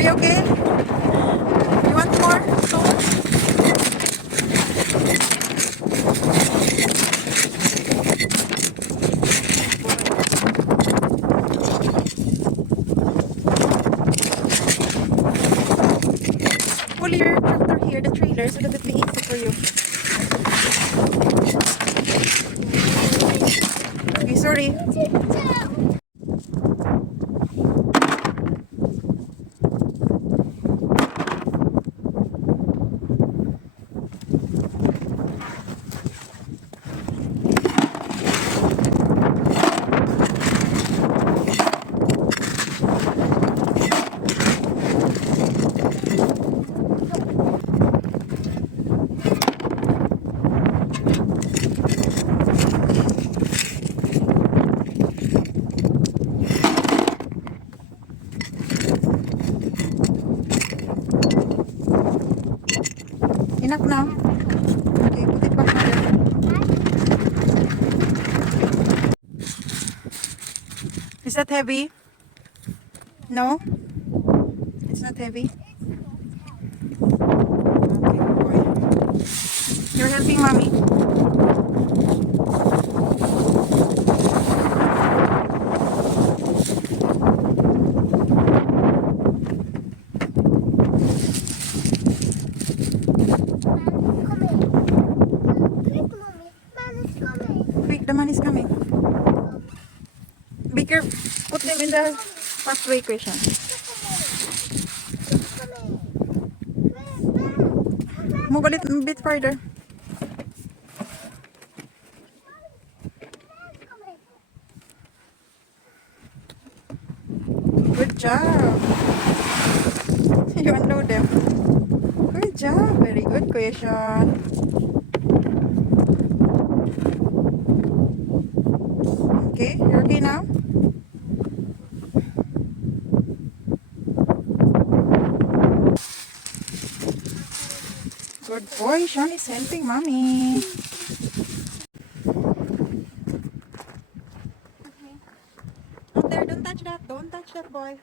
Are you okay? You want more? So, pull your tractor here, the trailer, so that it be easy for you. Okay, sorry. Enough now. Okay, put it back there. Is that heavy? No? It's not heavy? Okay, boy. You're helping mommy. Quick, the man is coming. Be careful. Put them in the pathway, question. Move a little bit further. Good job. You unload them. Good job. Very good question. Okay, you're okay now? Good boy. Sean is helping mommy. Up there, don't touch that. Don't touch that, boy.